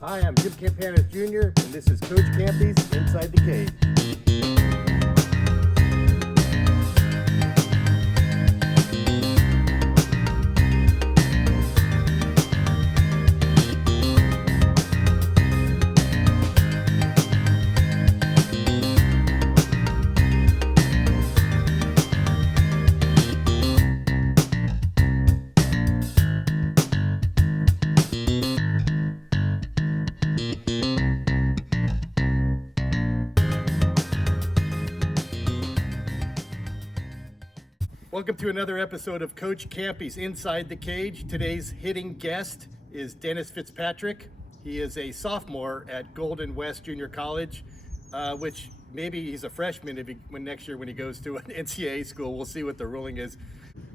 Hi, I'm Jim Campanis Jr., and this is Coach Campy's Inside the Cage. Welcome to another episode of Coach Campy's Inside the Cage. Today's hitting guest is Dennis Fitzpatrick. He is a sophomore at Goldenwest Junior College, which maybe he's a freshman when next year when he goes to an NCAA school. We'll see what the ruling is.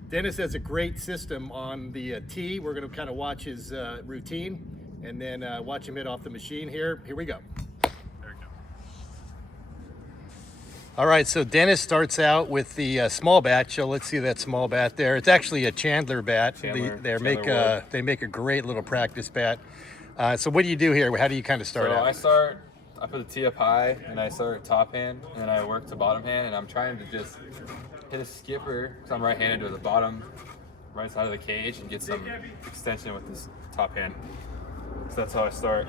Dennis has a great system on the tee. We're going to kind of watch his routine and then watch him hit off the machine here. Here we go. All right, so Dennis starts out with the small bat. So let's see that small bat there. It's actually a Chandler bat. They make a great little practice bat. So what do you do here? How do you kind of start out? I put the tee up high, and I start top hand, and then I work to bottom hand, and I'm trying to just hit a skipper, because I'm right-handed, to the bottom right side of the cage and get some extension with this top hand. So that's how I start.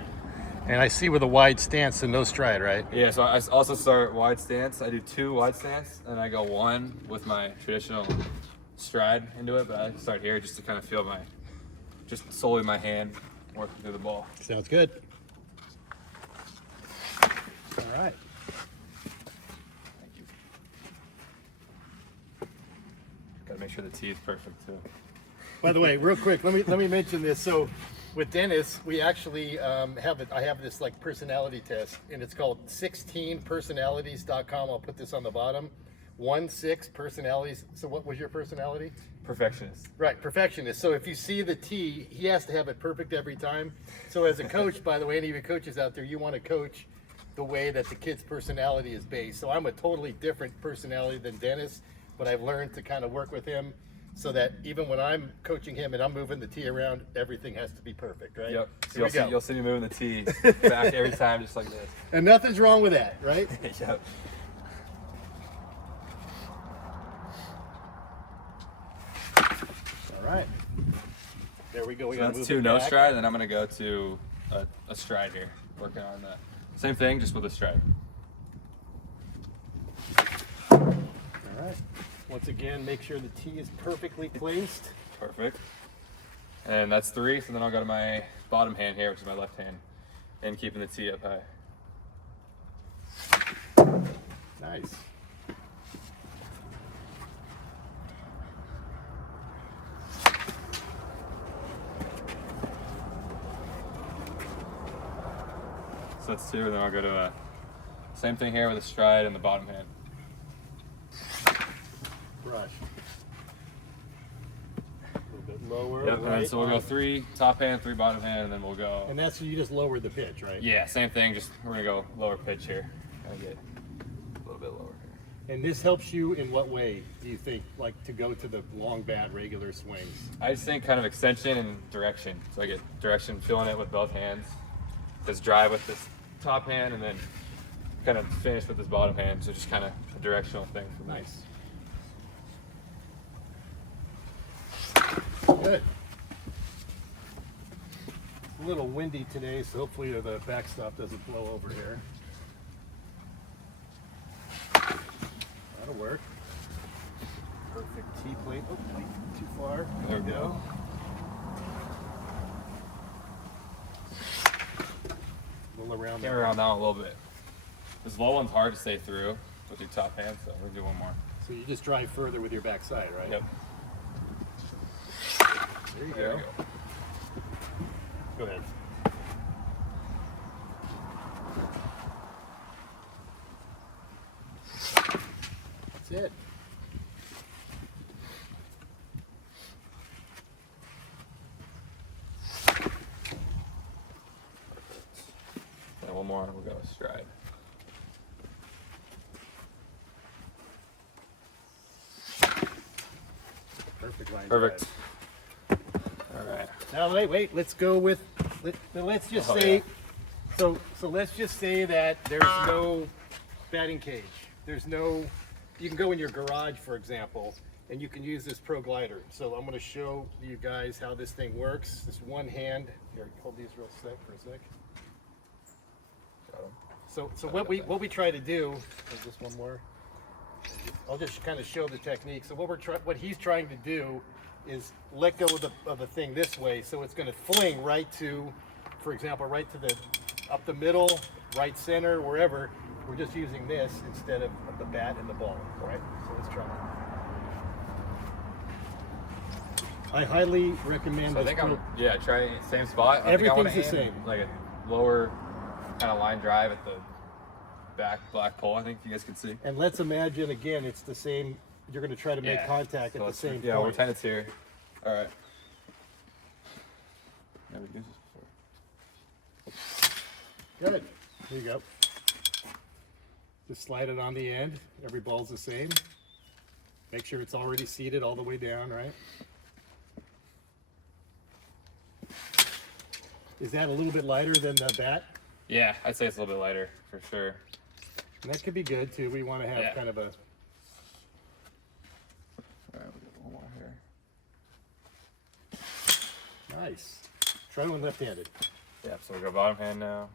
And I see with a wide stance and no stride, right? Yeah, so I also start wide stance. I do 2 wide stance, and I go 1 with my traditional stride into it, but I start here just to kind of feel just solely my hand working through the ball. Sounds good. All right. Thank you. Gotta make sure the tee is perfect too. By the way, real quick, let me mention this. So with Dennis, we actually I have this like personality test, and it's called 16personalities.com. I'll put this on the bottom. 16 personalities. So what was your personality? Perfectionist. Right, perfectionist. So if you see the tee, he has to have it perfect every time. So as a coach, by the way, any of you coaches out there, you want to coach the way that the kid's personality is based. So I'm a totally different personality than Dennis, but I've learned to kind of work with him so that even when I'm coaching him and I'm moving the tee around, everything has to be perfect, right? Yep. So you'll see me moving the tee back every time, just like this. And nothing's wrong with that, right? Yep. All right. There we go. So that's 2 no stride, and then I'm going to go to a stride here, working on that. Same thing, just with a stride. All right. Once again, make sure the tee is perfectly placed. Perfect. And that's 3, so then I'll go to my bottom hand here, which is my left hand, and keeping the tee up high. Nice. So that's 2, and then I'll go to same thing here with a stride and the bottom hand. Brush. A little bit lower. Yep, right? and so we'll go 3 top hand, 3 bottom hand, and then we'll go. And that's you just lowered the pitch, right? Yeah, same thing, just we're gonna go lower pitch here. Kind of get a little bit lower here. And this helps you in what way, do you think, like to go to the long bat regular swings? I just think kind of extension and direction. So I get direction, feeling it with both hands. Just drive with this top hand, and then kind of finish with this bottom hand. So just kind of a directional thing for me. Nice. Good. It's a little windy today, so hopefully the backstop doesn't blow over here. That'll work. Perfect tee plate. Oh, wait, too far. There we go. Roll around Get around that one a little bit. This low one's hard to stay through with your top hand, so we'll do one more. So you just drive further with your backside, right? Yep. There you There go. we go. Go ahead. That's it. And one more, and we'll go stride. Perfect line. Perfect. Drive. All right. Now wait, let's go with, let's just Oh, say, yeah. So let's just say that there's no batting cage. There's no, you can go in your garage, for example, and you can use this Pro Glider. So I'm going to show you guys how this thing works. This one hand, here, hold these real sec for a sec. Got 'em. So what we try to do, there's just one more. I'll just kind of show the technique. So what he's trying to do is let go of the thing this way, so it's going to fling right to, for example, right to the up the middle, right center, wherever. We're just using this instead of the bat and the ball, right? So let's try it. I highly recommend. So I think try same spot. Everything's the same. Like a lower kind of line drive at the back black pole. I think you guys can see. And let's imagine again, it's the same. You're going to try to make contact at the same point. Yeah, we're tennis here. All right. Never used this before. Good. Here you go. Just slide it on the end. Every ball's the same. Make sure it's already seated all the way down, right? Is that a little bit lighter than the bat? Yeah, I'd say it's a little bit lighter for sure. And that could be good too. We want to have kind of a. All right, we'll get one more here. Nice. Try one left-handed. Yeah, so we'll go bottom hand now.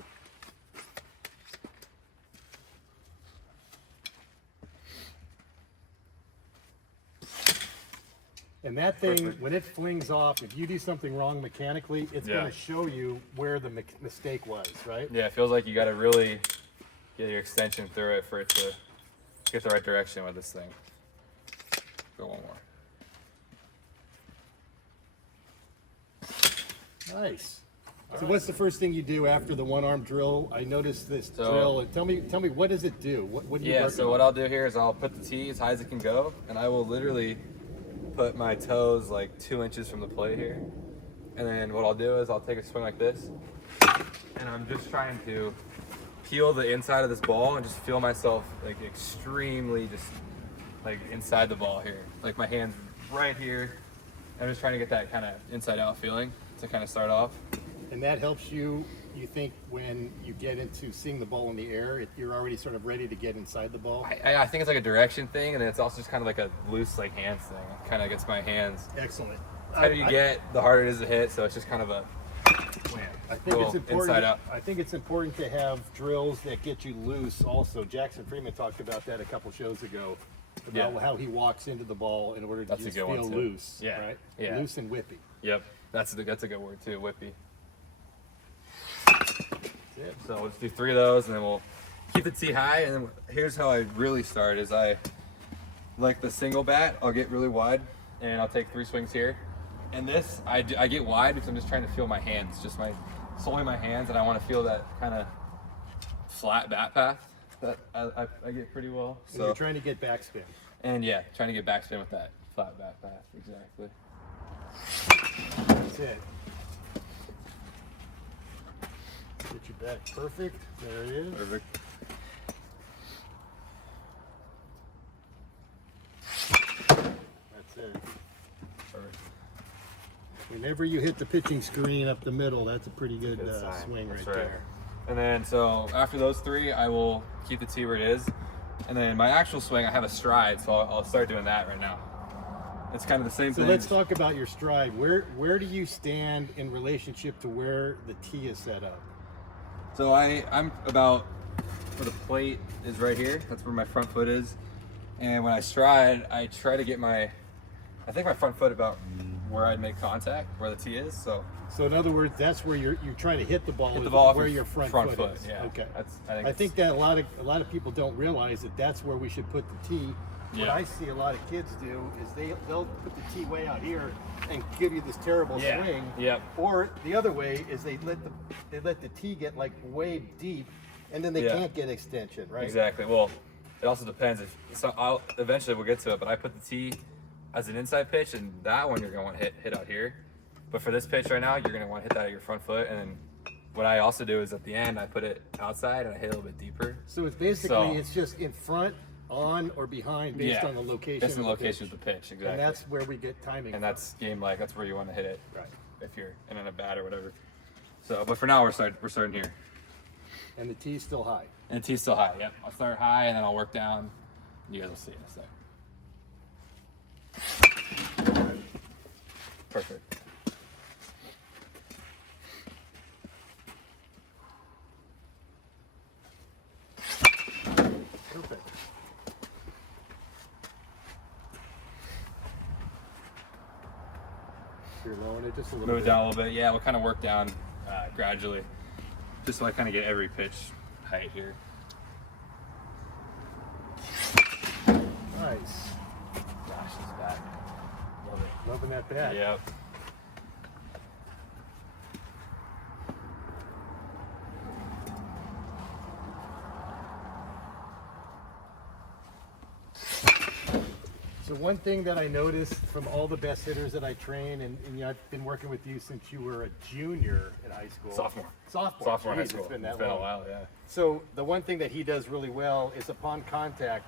And that thing, when it flings off, if you do something wrong mechanically, it's going to show you where the mistake was, right? Yeah, it feels like you got to really get your extension through it for it to get the right direction with this thing. Go one more. Nice. So what's the first thing you do after the one-arm drill? I noticed this drill. And tell me, what does it do? What do you work so on? what I'll do here is I'll put the tee as high as it can go, and I will literally put my toes like 2 inches from the plate here. And then what I'll do is I'll take a swing like this, and I'm just trying to peel the inside of this ball and just feel myself like extremely just like inside the ball here. Like my hands right here. I'm just trying to get that kind of inside out feeling to kind of start off. And that helps you think, when you get into seeing the ball in the air, you're already sort of ready to get inside the ball? I think it's like a direction thing, and it's also just kind of like a loose like hands thing. It kind of gets my hands. Excellent. The harder you get, the harder it is to hit, so it's just kind of a I think it's important. Inside out. I think it's important to have drills that get you loose also. Jackson Freeman talked about that a couple shows ago, about how he walks into the ball in order to just feel loose. Yeah. Right? Yeah. Loose and whippy. Yep. That's a good word too, whippy. So let's do 3 of those, and then we'll keep the tee high. And then here's how I really start: is I like the single bat. I'll get really wide, and I'll take 3 swings here. And this, I get wide because I'm just trying to feel my hands, solely my hands, and I want to feel that kind of flat bat path that I get pretty well. So you're trying to get backspin. And yeah, trying to get backspin with that flat bat path, exactly. That's it. Get your bat perfect. There it is. Perfect. That's it. Perfect. Whenever you hit the pitching screen up the middle, that's a pretty good swing right there. And then, so after those 3, I will keep the tee where it is. And then my actual swing, I have a stride, so I'll start doing that right now. It's kind of the same thing. So let's talk about your stride. Where do you stand in relationship to where the tee is set up? So I'm about where the plate is right here. That's where my front foot is. And when I stride, I try to get I think my front foot about where I'd make contact, where the tee is. So in other words, that's where you're trying to hit the ball. Hit the ball where your front foot is. Yeah. Okay. I think that a lot of people don't realize that's where we should put the tee. What I see a lot of kids do is they'll put the tee way out here and give you this terrible swing. Yep. Or the other way is they let the tee get like way deep, and then they can't get extension, right? Exactly. Well, it also depends. Eventually we'll get to it, but I put the tee as an inside pitch, and that one you're going to want to hit out here. But for this pitch right now, you're going to want to hit that at your front foot, and then what I also do is at the end I put it outside and I hit a little bit deeper. So it's basically it's just in front, on, or behind based on the location. Based on the location of the pitch, exactly. And that's where we get timing. And that's that's where you want to hit it. Right. If you're in a bat or whatever. So, but for now we're starting here. And the tee's still high. And the tee's still high, yep. I'll start high and then I'll work down. You guys will see in a sec. Perfect. Perfect. You're lowering it just a little Move bit. it down a little bit. Yeah, we'll kind of work down gradually, just so I kind of get every pitch height here. Nice. Gosh, this bat. Love it. Loving that bat. Yep. So one thing that I noticed from all the best hitters that I train, and you know, I've been working with you since you were a junior in high school. Sophomore. Sophomore in high Jeez, school. It's been that a long. while, yeah. So the one thing that he does really well is upon contact,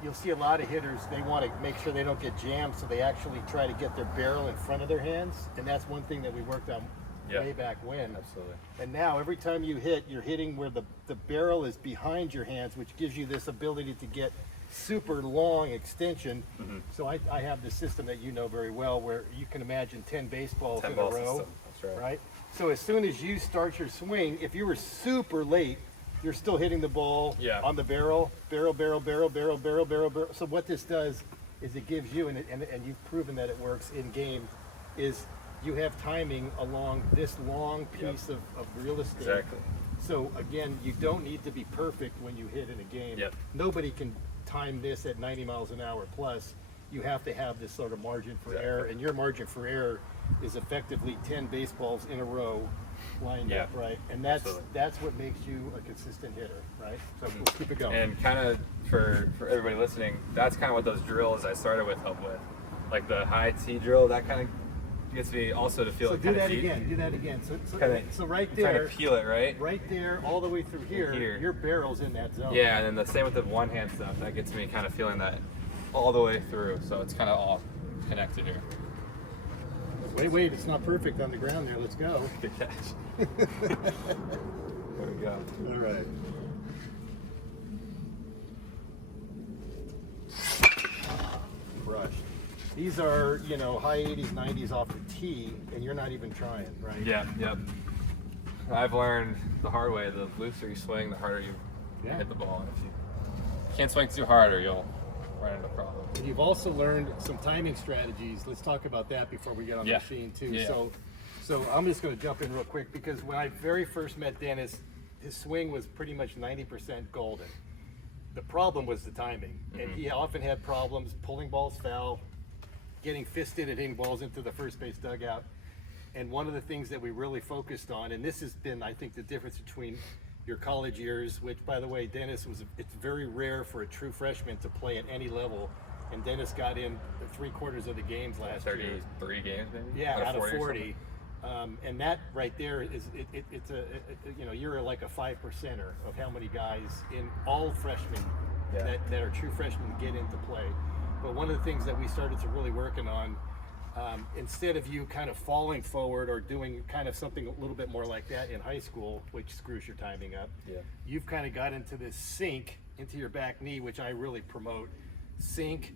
you'll see a lot of hitters, they want to make sure they don't get jammed, so they actually try to get their barrel in front of their hands. And that's one thing that we worked on way back when. Absolutely. And now every time you hit, you're hitting where the barrel is behind your hands, which gives you this ability to get super long extension. So I have this system that you know very well where you can imagine 10 baseballs 10 in ball a row. system. That's right. So as soon as you start your swing, if you were super late, you're still hitting the ball on the barrel. So what this does is it gives you, and you've proven that it works in game, is you have timing along this long piece of real estate. Exactly. So again, you don't need to be perfect when you hit in a game. Nobody can time this at 90 miles an hour plus. You have to have this sort of margin for error, and your margin for error is effectively 10 baseballs in a row lined up, right? And that's what makes you a consistent hitter, right? So we'll keep it going. And kind of for everybody listening, that's kind of what those drills I started with help with. Like the high T drill, that kind of gets me also to feel So it do kind that of again. Do that again. So right trying there, to peel it, right? right there, all the way through here, your barrel's in that zone. Yeah, and then the same with the one hand stuff. That gets me kind of feeling that all the way through. So it's kind of all connected here. Wait, it's not perfect on the ground there. Let's go. Good catch. There we go. All right. Crushed. These are, you know, high 80s, 90s off the tee, and you're not even trying, right? Yep. I've learned the hard way, the looser you swing, the harder you hit the ball. And if you can't swing too hard or you'll run into problems. And you've also learned some timing strategies. Let's talk about that before we get on the machine too. Yeah. So I'm just going to jump in real quick because when I very first met Dennis, his swing was pretty much 90% golden. The problem was the timing, and he often had problems pulling balls foul, getting fisted at hitting balls into the first base dugout. And one of the things that we really focused on, and this has been, I think, the difference between your college years, which, by the way, Dennis it's very rare for a true freshman to play at any level. And Dennis got in 3/4 of the games last year. 33 games, maybe? Yeah, out of 40. And that right there is, it's you know, you're like a 5%er of how many guys in all freshmen that are true freshmen get into play. But one of the things that we started to really working on, instead of you kind of falling forward or doing kind of something a little bit more like that in high school, which screws your timing up, you've kind of got into this sink into your back knee, which I really promote. Sink,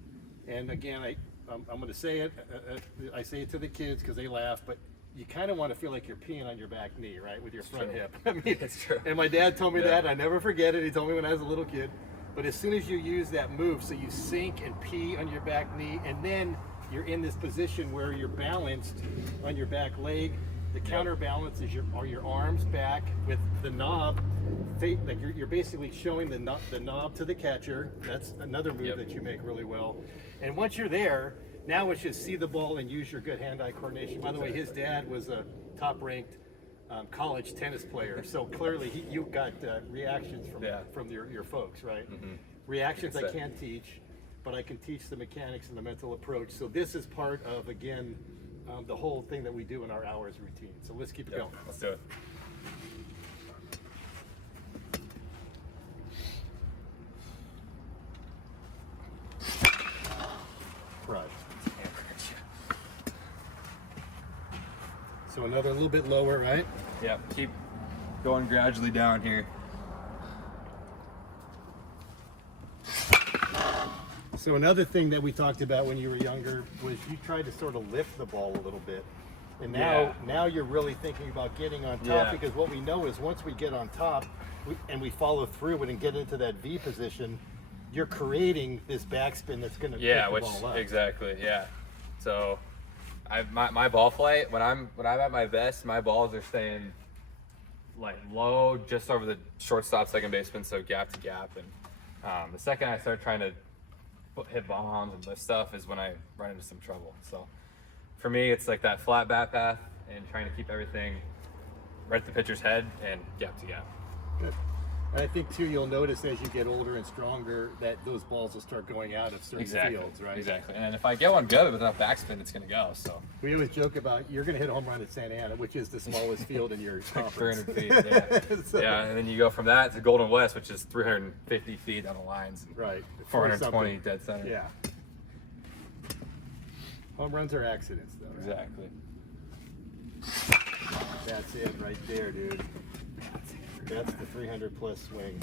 and again, I'm going to say it, I say it to the kids because they laugh, but you kind of want to feel like you're peeing on your back knee, right, with your front hip. I mean, it's true. And my dad told me that. I never forget it. He told me when I was a little kid. But as soon as you use that move, so you sink and pee on your back knee, and then you're in this position where you're balanced on your back leg. The counterbalance is your arms back with the knob. Like you're basically showing the knob to the catcher. That's another move that you make really well. And once you're there, now it's just see the ball and use your good hand-eye coordination. By the way, his dad was a top-ranked college tennis player, so clearly you got reactions from your folks, right? Reactions I can't teach, but I can teach the mechanics and the mental approach. So this is part of, again, the whole thing that we do in our hours routine. So let's keep it going. Let's do it. Right. So another little bit lower, right? Yeah, keep going gradually down here. So another thing that we talked about when you were younger was you tried to sort of lift the ball a little bit. And now you're really thinking about getting on top, because what we know is once we get on top and we follow through it and get into that V position, you're creating this backspin that's going to pick the ball up. Exactly, So my ball flight, when I'm at my best, my balls are staying like low, just over the shortstop, second baseman, so gap to gap. And the second I start trying to hit bombs and lift stuff is when I run into some trouble. So for me, it's like that flat bat path and trying to keep everything right at the pitcher's head and gap to gap. Good. And I think too, you'll notice as you get older and stronger that those balls will start going out of certain fields, right? Exactly. And if I get one good with enough backspin, it's going to go. So we always joke about you're going to hit a home run at Santa Ana, which is the smallest field in your conference. 300 feet. Yeah. And then you go from that to Goldenwest, which is 350 feet on the lines. Right. 420 dead center. Yeah. Home runs are accidents, though. Right? Exactly. That's it right there, dude. That's the 300 plus swing.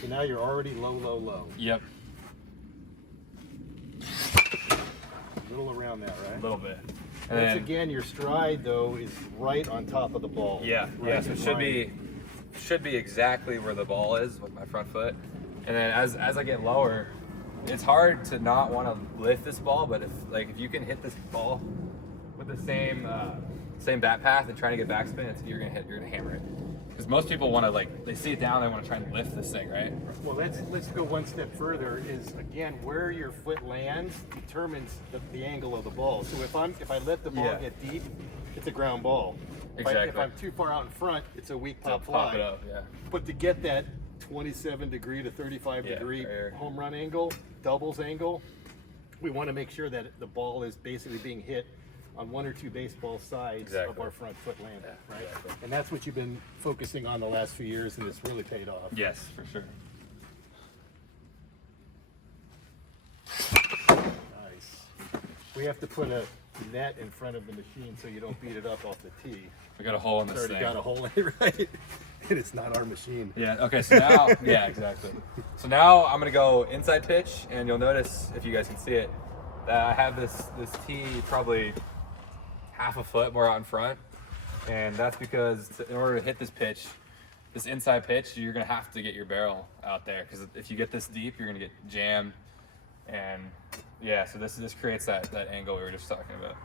So now you're already low, low, low. Yep. A little around that, right? A little bit. And once again, your stride though is right on top of the ball. Yeah. So it should be exactly where the ball is with my front foot. And then as I get lower, it's hard to not want to lift this ball, but if you can hit this ball with the same bat path and trying to get backspin, you're gonna hammer it. Because most people want to they see it down, they want to try and lift this thing, right? Well, let's go one step further. Is again where your foot lands determines the angle of the ball. So if I let the ball get deep, it's a ground ball. Exactly. If I'm too far out in front, it's a weak pop fly. Pop it up, yeah. But to get that 27 degree to 35 degree home run angle, doubles angle, we want to make sure that the ball is basically being hit on one or two baseball sides of our front foot landing, right? Exactly. And that's what you've been focusing on the last few years, and it's really paid off. Yes, for sure. Nice. We have to put a net in front of the machine so you don't beat it up off the tee. We got a hole in this thing. Got a hole in it, right? And it's not our machine. Yeah, okay, so now, exactly. So now I'm gonna go inside pitch, and you'll notice, if you guys can see it, that I have this tee probably half a foot more out in front, and that's because in order to hit this inside pitch, you're gonna have to get your barrel out there, because if you get this deep, you're gonna get jammed, and so this creates that angle we were just talking about.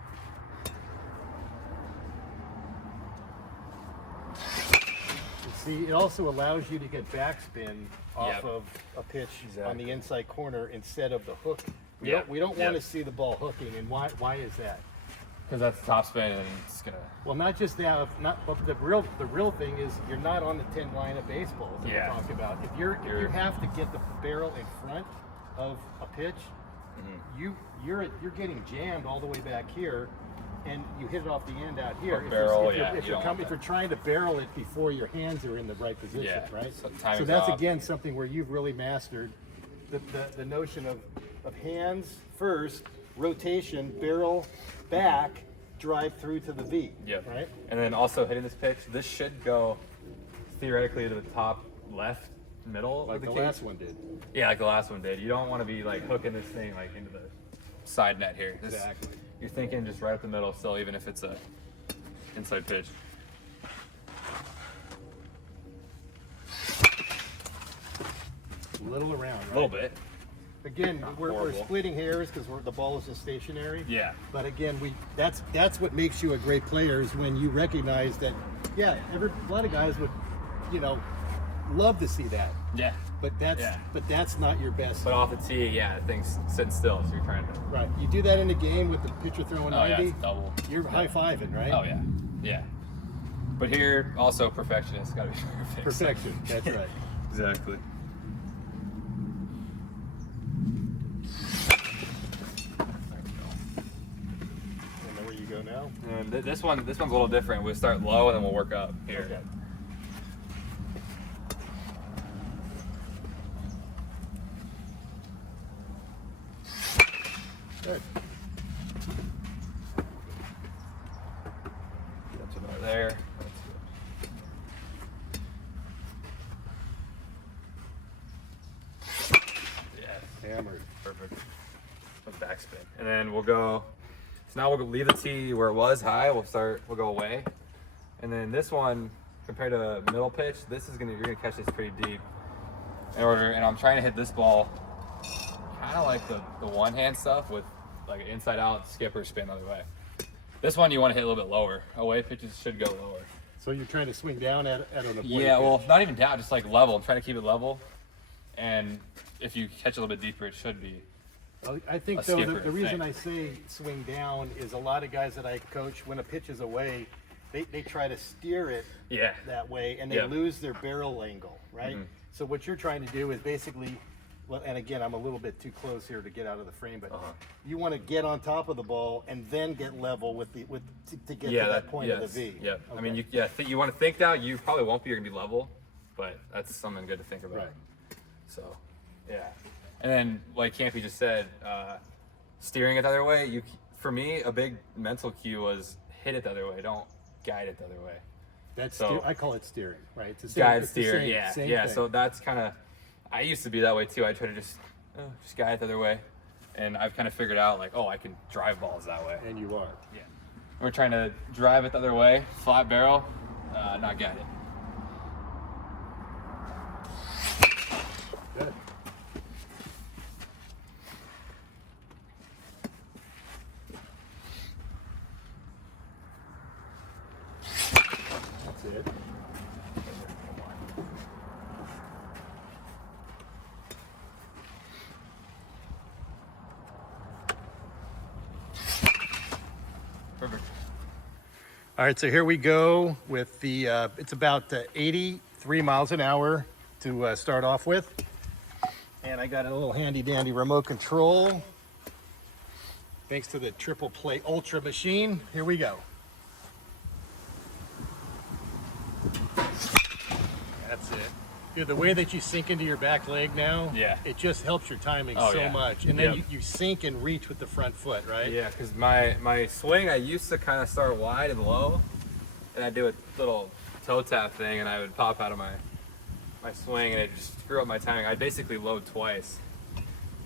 See, it also allows you to get backspin off of a pitch on the inside corner instead of the hook. We don't want to see the ball hooking, and why is that? Because that's top spin, and it's gonna. Well, not just that. But the real thing is you're not on the 10 line of baseballs that we talk about. If you have to get the barrel in front of a pitch, you're getting jammed all the way back here, and you hit it off the end out here. If you're trying to barrel it before your hands are in the right position, right? So that's again something where you've really mastered the notion of hands first, rotation, barrel back, drive through to the V. Right? And then also hitting this pitch, this should go theoretically to the top left middle like of the the cage. last one did. Yeah, like the last one did. You don't want to be hooking this thing into the side net here. Exactly. You're thinking just right up the middle still, even if it's a inside pitch. A little around, right? A little bit. Again, we're splitting hairs because the ball is just stationary. Yeah. But again, that's what makes you a great player, is when you recognize that. Yeah, a lot of guys would, love to see that. Yeah. But that's not your best. But off the tee, things sitting still, so you're trying to. Right. You do that in a game with the pitcher throwing 90. Yeah, it's double. You're high-fiving, right? Oh yeah. Yeah. But here, also perfectionist, gotta be perfect. Perfection. That's right. Exactly. Go now. And this one's a little different. We'll start low and then we'll work up here. Okay. Good. That's about there. That's good. Yes. Hammered. Perfect. Perfect. With backspin. And then we'll go, so now we'll leave the tee where it was high. We'll go away. And then this one, compared to middle pitch, you're gonna catch this pretty deep. And I'm trying to hit this ball kind of like the one hand stuff with like an inside out skipper spin the other way. This one you want to hit a little bit lower. Away pitches should go lower. So you're trying to swing down at an avoided Yeah, well, pitch. not even down, just like level. I'm trying to keep it level. And if you catch a little bit deeper, it should be. I think a though skipper the reason thing. I say swing down is a lot of guys that I coach, when a pitch is away, they try to steer it Yeah. that way, and they Yep. lose their barrel angle, right? Mhm. So what you're trying to do is basically, well, and again, I'm a little bit too close here to get out of the frame, but you want to get on top of the ball and then get level with to get to that point of the V. Yeah. I mean, Okay. you want to think down. You probably won't be. You're gonna be level, but that's something good to think about. Right. So, yeah. And then, like Campy just said, steering it the other way. For me, a big mental cue was hit it the other way. Don't guide it the other way. That's So- I call it steering, right? It's the same, Guide it's the steer. same- Yeah. same Yeah. thing. So that's kind of. I used to be that way too. I try to just guide it the other way, and I've kind of figured out like, oh, I can drive balls that way. And you are. Yeah. We're trying to drive it the other way, flat barrel, not guide it. Good. That's it. Perfect. All right, so here we go with the, it's about 83 miles an hour to start off with. And I got a little handy dandy remote control. Thanks to the triple play ultra machine. Here we go. That's it. Dude, the way that you sink into your back leg now, Yeah. it just helps your timing Oh, so yeah. much. And then Yep. you sink and reach with the front foot, right? Yeah, because my swing, I used to kind of start wide and low, and I'd do a little toe tap thing, and I would pop out of my swing, and it just screw up my timing. I basically load twice,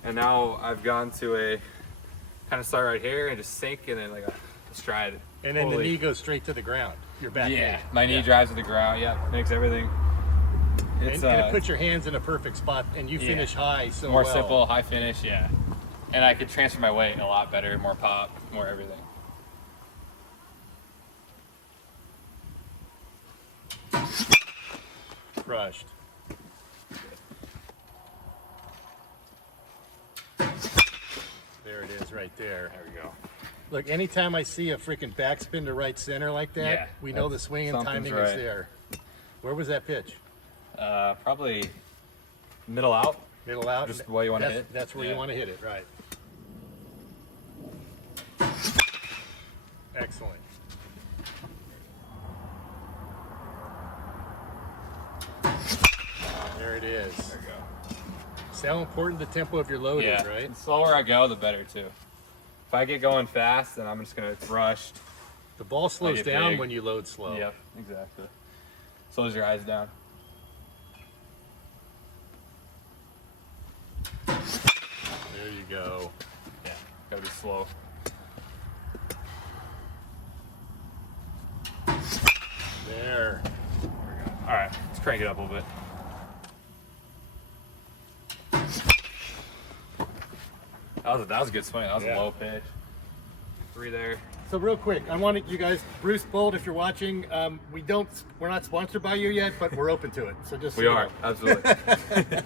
and now I've gone to a kind of start right here and just sink, and then like a stride. And then Totally. the knee goes straight to the ground. Your back knee. Yeah, my knee drives to the ground. Yeah, makes everything. It's And it puts your hands in a perfect spot, and you yeah. finish high so more well. simple, high finish. Yeah, and I could transfer my weight a lot better, more pop, more everything. Crushed. There it is, right there. There we go. Look, anytime I see a freaking backspin to right center like that, Yeah, we know the that's- swing and something's timing right. is there. Where was that pitch? Probably middle out. Middle out? Just the way you wanna That's- hit? That's where you Yeah. want to hit it, right. Excellent. There it is. There we go. See how important the tempo of your load Yeah, is, right? the slower I go, the better too. If I get going fast, then I'm just gonna rush. The ball slows get down big. when you load slow. Yep, exactly. Slows your eyes down. There you go. Yeah, gotta be slow. There. There we go. All right, let's crank it up a little bit. That was a good swing. That was Yeah. a low pitch. 3 there. So real quick, I wanted you guys, Bruce Bolt, if you're watching, we're not sponsored by you yet, but we're open to it. So just so We you are, know. absolutely.